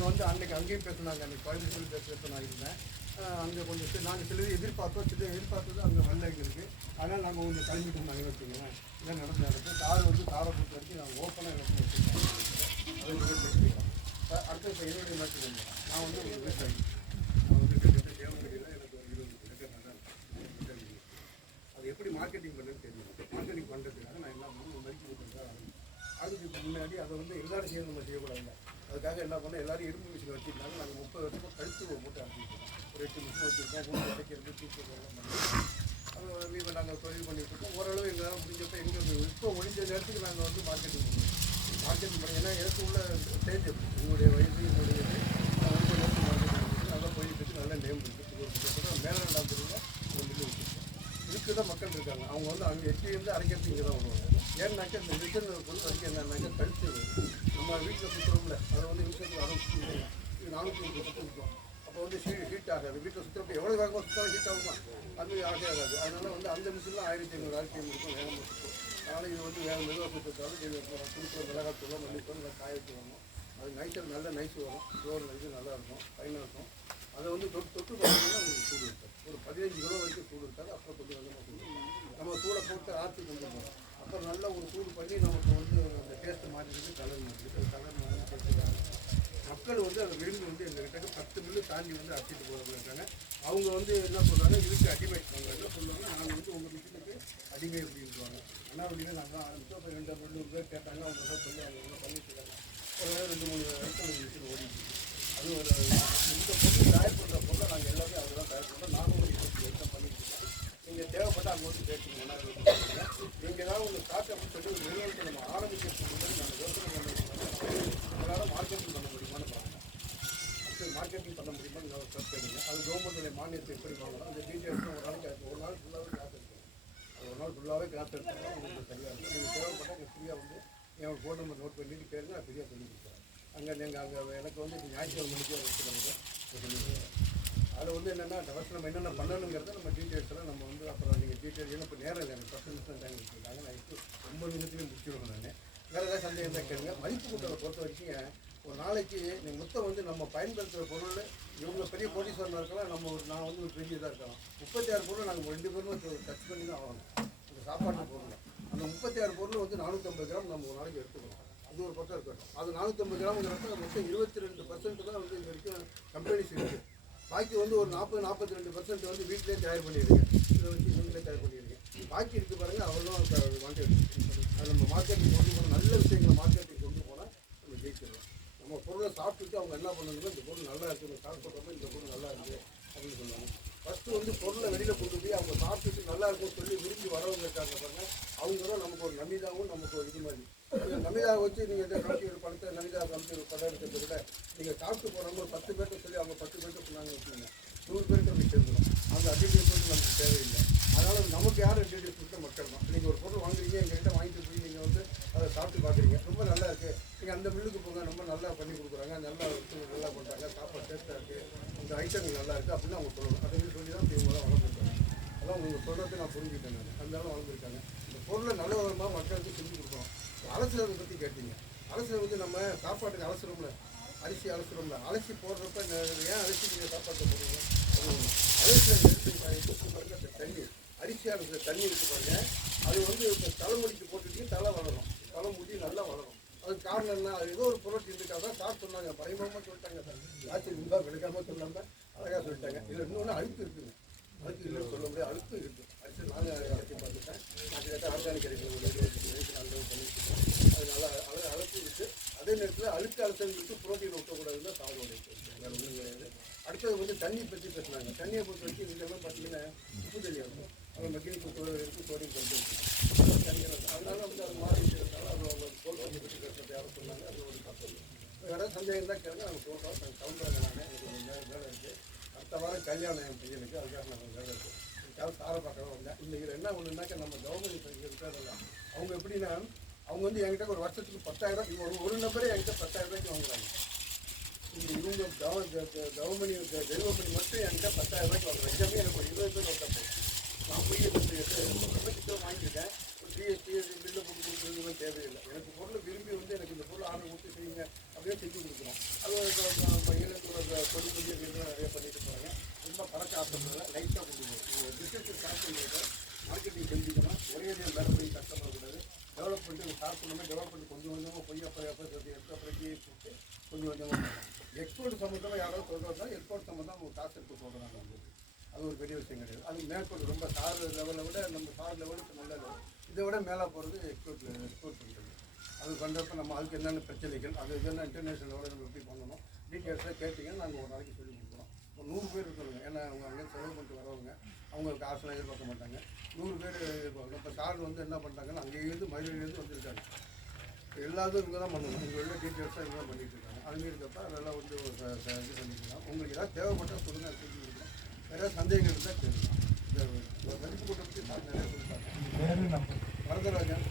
வந்து அன்றைக்கி அங்கேயும் பேசினாங்க அன்றைக்கி கோயம்புத்தூர் பேச நான் இருந்தேன் அங்கே கொஞ்சம் நாங்கள் சிலது எதிர்பார்த்தோம் சில எதிர்பார்த்தது அங்கே வரல எங்களுக்கு. அதனால் நாங்கள் கொஞ்சம் கிளம்பிட்டு நாங்கள் வச்சுக்கோங்களேன் இதான் நடந்து நடக்கு கார் வந்து காரை பொறுத்த வரைக்கும் நாங்கள் ஓப்பனாக எடுத்து வச்சுருக்கோம் அது ஒரு இப்போ நான் வந்து ஒரு விவசாயி நான் வந்து கிட்டத்தட்ட எனக்கு ஒரு இருபது ஏக்கர் நல்லா அது எப்படி மார்க்கெட்டிங் பண்ணுறதுன்னு தெரியும் மார்க்கெட்டிங் பண்ணுறதுக்காக நான் என்ன பண்ணணும் மதிப்பு கொடுத்துருக்கா முன்னாடி அதை வந்து எல்லாரும் சேர்ந்து நம்ம செய்யக்கூடாது அதுக்காக என்ன பண்ணோம்? எல்லாரும் இரும்பு மிஷின் வச்சுருந்தாங்க. நாங்கள் முப்பது வருஷமாக கழுத்து மூட்டை அனுப்பிச்சிருக்கோம் ஒரு எட்டு மிஷின் வச்சுருக்கோம். மூணு உடைக்கிறது தூக்கிறது எல்லாம் பண்ணி. அது வீட்டில் நாங்கள் தொழில் பண்ணிகிட்டு இருக்கோம். ஓரளவு எங்களால் முடிஞ்சப்ப எங்கள் இப்போ முடிஞ்ச நேரத்துக்கு நாங்கள் வந்து மார்க்கெட்டிங் பண்ணுவோம். மார்க்கெட்டிங் பண்ணி ஏன்னா எனக்கு உள்ள ஸ்டேஜ் உங்களுடைய வயது என்னுடைய இது. நான் வந்து லோக்கல் மார்க்கெட்டிங் நல்லா போயிட்டு இருக்கு. நல்ல நேம் இருக்குது மேலே ரெண்டாம் இதுக்கு தான் மக்கள் இருக்காங்க. அவங்க வந்து அங்கே எட்டி இருந்து இங்கே தான் வருவாங்க. ஏன்னாக்கா இந்த மிஷின் பொறுத்த வரைக்கும் என்னன்னாக்கா கழுத்து நம்ம வீட்டில் சுற்றுறோம்ல அதை வந்து விஷயத்தில் அறுபத்தி இது நானூற்றி முப்பது பக்கம் இருக்கும் அப்போ வந்து ஹீ ஹீட் ஆகாது. வீட்டில் சுற்றுறப்ப எவ்வளோ வேகமாக சுற்றாலும் ஹீட் ஆகுமா? அது ஆகாது அதனால வந்து அந்த மிஷினில் ஆயிரத்தி ஐநூறு ஆயிரத்தி ஐநூறு வேகமாக சுற்றும் அதனால் இது வந்து வேறு மெதுவாக சுற்றுறதாலும் இது கொடுக்குற மிளகாத்தூளோ மல்லித்தூள் நல்லா காய வச்சு அது நைட்டில் நல்ல நைஸ் வரும். ஃப்ளோர் இது நல்லா இருக்கும். ஃபைனாக இருக்கும். அதை வந்து தொட்டு தொட்டு பார்த்தீங்கன்னா உங்களுக்கு சூடு இருக்காது. ஒரு பதினஞ்சு கிலோ வரைக்கும் சூடு இருக்காது. அப்புறம் கொஞ்சம் கொஞ்சமாக சூடு. நம்ம சூடை போட்டு ஆற்றி கொண்டு போகிறோம் அப்புறம் நல்லா ஒரு சூடு பண்ணி நமக்கு வந்து அந்த டேஸ்ட்டு மாற்றிட்டு கலர் மாற்றிட்டு கலர் மாற்றி மக்கள் வந்து அதை விரும்பி வந்து எங்ககிட்ட பத்து மில்லு தாண்டி வந்து அடிச்சிட்டு போகிறவங்க இருக்காங்க அவங்க வந்து என்ன சொல்கிறாங்க இதுக்கு அடிமை அவங்க என்ன சொல்லுவாங்க நாங்கள் வந்து உங்கள் மிஷினுக்கு அடிமை அப்படின்றாங்க. அண்ணாவளியில் நாங்கள் ஆரம்பித்தோம் அப்போ ரெண்டு ரெண்டு பேர் கேட்டாங்க. அவங்க தான் சொல்லி அவங்க பண்ணிட்டுருக்காங்க பண்ணிட்டு இருக்காங்க ஒரு ரெண்டு மூணு இடத்துல மிஷின் ஓடிட்டு அது ஒரு இந்த பொருள் தயார் பண்ணுற பொருளை நாங்கள் எல்லாமே அவங்க தான் தயார் பண்ணுறோம் நானும் ஒரு இருபத்தி வருஷம் பண்ணிட்டு இருக்கேன் நீங்கள் தேவைப்பட்ட அங்கே வந்து பேசுங்க நீங்கள் உங்களுக்கு ஒன்று ஸ்டார்ட் அப்படின்னு சொல்லி ஒரு நிறுவனத்தை நம்ம ஆரம்பிக்கிறதுக்கு முன்னாடி நாங்கள் யோசனை பண்ணி உங்களால் மார்க்கெட்டிங் பண்ண முடியுமான்னு பார்க்கலாம் அடுத்து மார்க்கெட்டிங் பண்ண முடியுமான்னு நான் சர்ச் பண்ணுங்க அது கவர்மெண்ட்டுடைய மானியத்தை எப்படி வாங்கலாம் அந்த டீட்டெயில்ஸ் ஒரு நாளைக்கு ஒரு நாள் ஃபுல்லாகவே கிளாஸ் எடுக்கணும் அது ஒரு நாள் ஃபுல்லாகவே கிளாஸ் எடுத்தாலும் உங்களுக்கு சரியாக இருக்கும் நீங்கள் தேவைப்பட்டால் எங்கள் ஃப்ரீயாக வந்து என் ஃபோன் நம்பர் நோட் பண்ணிட்டு கேளுங்க நான் ஃப்ரீயாக சொல்லி கொடுக்குறேன் அங்கே எங்கள் அங்கே எனக்கு வந்து இப்போ ஞாயிற்றுக்கிழமை மணிக்கு வச்சுக்கோங்க அதில் வந்து என்னென்னா ஃபஸ்ட் நம்ம என்னென்ன பண்ணணுங்கிறத நம்ம டீட்டெயில்ஸெல்லாம் நம்ம வந்து அப்புறம் நீங்கள் டீட்டெயில் ஏன்னா இப்போ நேரம் இல்லை எனக்கு பத்து டைம் வச்சுருக்காங்க நான் இப்போ ஒம்பது நிமிஷத்துலேயும் முடிச்சிடுவேன் நான். வேறு ஏதாவது சந்தேகம் தான் கேளுங்க. மதிப்பு கூட்டத்தை பொறுத்த வரைக்கும் ஒரு நாளைக்கு நீங்கள் மொத்தம் வந்து நம்ம பயன்படுத்துகிற பொருள் இவங்க பெரிய கோடீஸ்வரனாக இருக்கலாம் நம்ம ஒரு நான் வந்து ஒரு பெரிய இதாக இருக்கலாம். முப்பத்தி ஆறு பொருள் நாங்கள் ரெண்டு பேரும் டச் பண்ணி தான் ஆகணும் அந்த சாப்பாட்டு பொருள். அந்த முப்பத்தி ஆறு பொருள் வந்து நானூற்றம்பது கிராம் நம்ம ஒரு நாளைக்கு எடுத்துக்கணும். அது ஒரு பக்கம் இருக்கட்டும். அது நானூற்றம்பது கிராம்ங்கிறப்ப மொத்தம் இருபத்தி ரெண்டு பர்சன்ட் தான் வந்து இது வரைக்கும் கம்பெனிஸ் இருக்குது பாக்கி வந்து ஒரு நாற்பது நாற்பத்தி ரெண்டு பர்சன்ட் வந்து வீட்டிலே தயார் பண்ணியிருக்கேன் இதை வச்சு நீங்களே தயார் பண்ணிடுங்க. பாக்கி இருக்கு பாருங்க அவ்வளோதான் வாங்கி அது நம்ம மார்க்கெட்டுக்கு கொண்டு போனால் நல்ல விஷயங்களை மார்க்கெட்டுக்கு கொண்டு போனால் நம்ம ஜெயிச்சிடலாம். நம்ம பொருளை சாப்பிட்டுட்டு அவங்க என்ன பண்ணணுமோ இந்த பொருள் நல்லா இருக்குது சாப்பிட்றப்ப இந்த பொருள் நல்லா இருக்குது அப்படின்னு சொல்லுவாங்க. ஃபஸ்ட்டு வந்து பொருளை வெளியில் கொண்டு போய் அவங்க சாப்பிட்டுட்டு நல்லா இருக்கும்னு சொல்லி விரும்பி வரவங்க இருக்காங்க பாருங்க. அவங்க தான் நமக்கு ஒரு நம்பிதாகவும் நமக்கு ஒரு இது மாதிரி. இந்த நமிதாவை வச்சு நீங்கள் இந்த கமிட்டி ஒரு படத்தை நமிதா கமிட்டி ஒரு படம் எடுத்தது விட நீங்கள் சாப்பிட்டு போகிறவங்க ஒரு பத்து பேர்ட்ட சொல்லி அவங்க பத்து பேர்ட்ட சொன்னாங்க வச்சுக்கோங்க. நூறு பேருக்கு நம்ம சேர்ந்துடும் அந்த அட்வர்டைஸ்மெண்ட் நமக்கு தேவையில்லை. அதனால் நமக்கு யார் அட்வர்டைஸ்மெண்ட் மக்கள் தான்? நீங்கள் ஒரு பொருள் வாங்குறீங்க எங்கள்கிட்ட வாங்கிட்டு போய் நீங்கள் வந்து அதை சாப்பிட்டு பார்க்குறீங்க ரொம்ப நல்லா இருக்குது நீங்கள் அந்த மில்லுக்கு போங்க ரொம்ப நல்லா பண்ணி கொடுக்குறாங்க. நல்லா நல்லா பண்ணுறாங்க சாப்பாடு டேஸ்ட்டாக இருக்குது இந்த ஐட்டங்கள் நல்லா இருக்குது அப்படின்னு அவங்க சொல்லணும். அப்படின்னு சொல்லி தான் இவங்களாம் வளர்ந்துருக்காங்க அதான் நீங்கள் சொல்கிறத நான் புரிஞ்சுக்கிட்டேன் நான். அதனால வளர்ந்துருக்காங்க. இந்த பொருளை நல்ல விதமாக மக்களுக்கு செஞ்சு கொடுக்கணும். அலசுறதை பற்றி கேட்டீங்க. அலசுறது வந்து நம்ம சாப்பாட்டுக்கு அலசுறோம்ல. அரிசி அலசுறோம்ல. அலசி போடுறப்ப ஏன் அரிசி நீங்கள் சாப்பாட்டை போடுறீங்க? அது அரிசியில் நெருப்பு பாருங்க. அந்த தண்ணி. அரிசி அலசுற தண்ணி எடுத்து பாருங்க. அது வந்து இப்போ தலைமுடிக்கு போட்டுட்டு தலை வளரும். தலைமுடி நல்லா வளரும். அதுக்கு காரணம் என்ன? அது ஏதோ ஒரு புரட்சி இருக்காக தான் சார் சொன்னாங்க. பயமாக சொல்லிட்டாங்க ஆட்சி இருந்தால் விளக்காம சொல்லாமல் அழகாக சொல்லிட்டாங்க. இதில் இன்னொன்று அழுத்து இருக்குது சொல்ல முடியாது அழுக்கு இருக்கு அடுத்து நானும் அரிசி பார்த்துட்டேன் நான் ஆர்கானிக் கிடைக்கிற ஒரு ரேட்டு நாலு பண்ணிட்டு இருக்கேன் அது நல்லா அழகு அதே நேரத்தில் அழுக்கு அழுத்தங்களுக்கு புரோட்டீன் ஊற்றக்கூடாதுன்னு தான் சாதம் வேறு ஒன்றும் கிடையாது அடுத்தது வந்து தண்ணி பற்றி பேசுனாங்க தண்ணியை பொறுத்த வரைக்கும் இதெல்லாம் பார்த்தீங்கன்னா உப்பு தண்ணி இருக்கும் அது மெக்கானிக் உப்பு இருக்குது சோடியம் கொண்டு தண்ணிகள் இருக்கு. அதனால வந்து அது மாறி இருக்கிறதுனால அது அவங்க கோல் தண்ணி பற்றி பேசுறது யாரும் சொன்னாங்க அது ஒரு தப்பு வேறு சந்தேகம் தான் கேளுங்க நாங்கள் சொல்கிறோம் நாங்கள் கிளம்புறாங்க நாங்கள் எனக்கு வேலை இருக்குது அடுத்த வாரம் கல்யாணம் என் பையனுக்கு அதுக்காக நாங்கள் வேலை இருக்குது சாரை வந்தேன் இன்னைக்கு என்ன ஒன்றுனாக்கா நம்ம கவர்மெண்ட் பையன் அவங்க எப்படின்னா அவங்க வந்து என்கிட்ட ஒரு வருஷத்துக்கு பத்தாயிரம் ஒரு ஒரு நபரே என்கிட்ட பத்தாயிரம் ரூபாய்க்கு வாங்குறாங்க இந்த இவங்க கவர்மெண்ட் டெலிவரி மட்டும் என்கிட்ட பத்தாயிரம் ரூபாய்க்கு வாங்குறாங்க எல்லாமே எனக்கு ஒரு இருபது பேர் வந்தா போதும் நான் போய் கிட்ட வாங்கியிருக்கேன் ஒரு ஜிஎஸ்டி பில்லு போட்டு கொடுக்குறதுலாம் தேவையில்லை எனக்கு பொருளை விரும்பி வந்து எனக்கு இந்த பொருள் ஆர்டர் கொடுத்து செய்யுங்க நிறைய செஞ்சு கொடுக்குறோம் அது ஈழத்தில் கொடி கொடி அப்படின்னு நிறைய பண்ணிட்டு போகிறாங்க ரொம்ப பறக்க ஆசைப்படுறத லைட்டாக கொடுக்கணும் பிஸ்னஸ் ஸ்டார்ட் பண்ணுறது மார்க்கெட்டிங் செஞ்சுக்கணும் ஒரே நேரம் வேலை போய் கஷ்டப்படக்கூடாது டெவலப் பண்ணிட்டு ஸ்டார்ட் பண்ணாமல் டெவலப் பண்ணி கொஞ்சம் கொஞ்சமாக பொய்யா அப்புறம் எப்போ சொல்லி எடுத்து அப்புறக்கே கொஞ்சம் கொஞ்சமாக எக்ஸ்போர்ட் சம்மந்தமாக யாராவது சொல்கிறதா எக்ஸ்போர்ட் சம்மந்தம் அவங்க காசு எடுத்து சொல்கிறாங்க வந்து அது ஒரு பெரிய விஷயம் கிடையாது அது மேற்கொண்டு ரொம்ப சார் லெவலை விட நம்ம சார் லெவலுக்கு நல்ல லெவல் இதை விட மேலே போகிறது எக்ஸ்போர்ட் எக்ஸ்போர்ட் பண்ணுறது அது பண்ணுறப்ப நம்ம அதுக்கு என்னென்ன பிரச்சனைகள் அது இதெல்லாம் இன்டர்நேஷனல் லெவலில் எப்படி பண்ணணும் டீட்டெயில்ஸாக கேட்டிங்கன்னா நாங்கள் ஒரு நாளைக்கு சொல்லி கொடுக்குறோம். ஒரு நூறு பேர் இருக்கிறவங்க ஏன்னா அவங்க அங்கே செலவு பண்ணிட்டு வரவங்க அவங்க காசுலாம் எதிர்பார்க்க மாட்டாங்க. நூறு பேர் எதிர்பார்க்கணும் இப்போ சார் வந்து என்ன பண்ணுறாங்கன்னா அங்கேயிருந்து மதுரையிலேருந்து வந்திருக்காங்க. எல்லாத்தையும் இவங்க தான் பண்ணணும். இங்கே உள்ள டீட்டெயில்ஸாக இவங்க தான் பண்ணிட்டு இருக்காங்க. அதுமாரி இருக்கப்ப அதெல்லாம் வந்து ஒரு இது பண்ணிக்கலாம். உங்களுக்கு ஏதாவது தேவைப்பட்டால் சொல்லுங்கள் அது செஞ்சு கொடுக்கலாம். வேறு ஏதாவது சந்தேகங்கள் இருந்தால் கேட்கலாம் இந்த மதிப்பு கூட்டம் பற்றி சார் நிறைய சொல்லிட்டாங்க வரதராஜன்.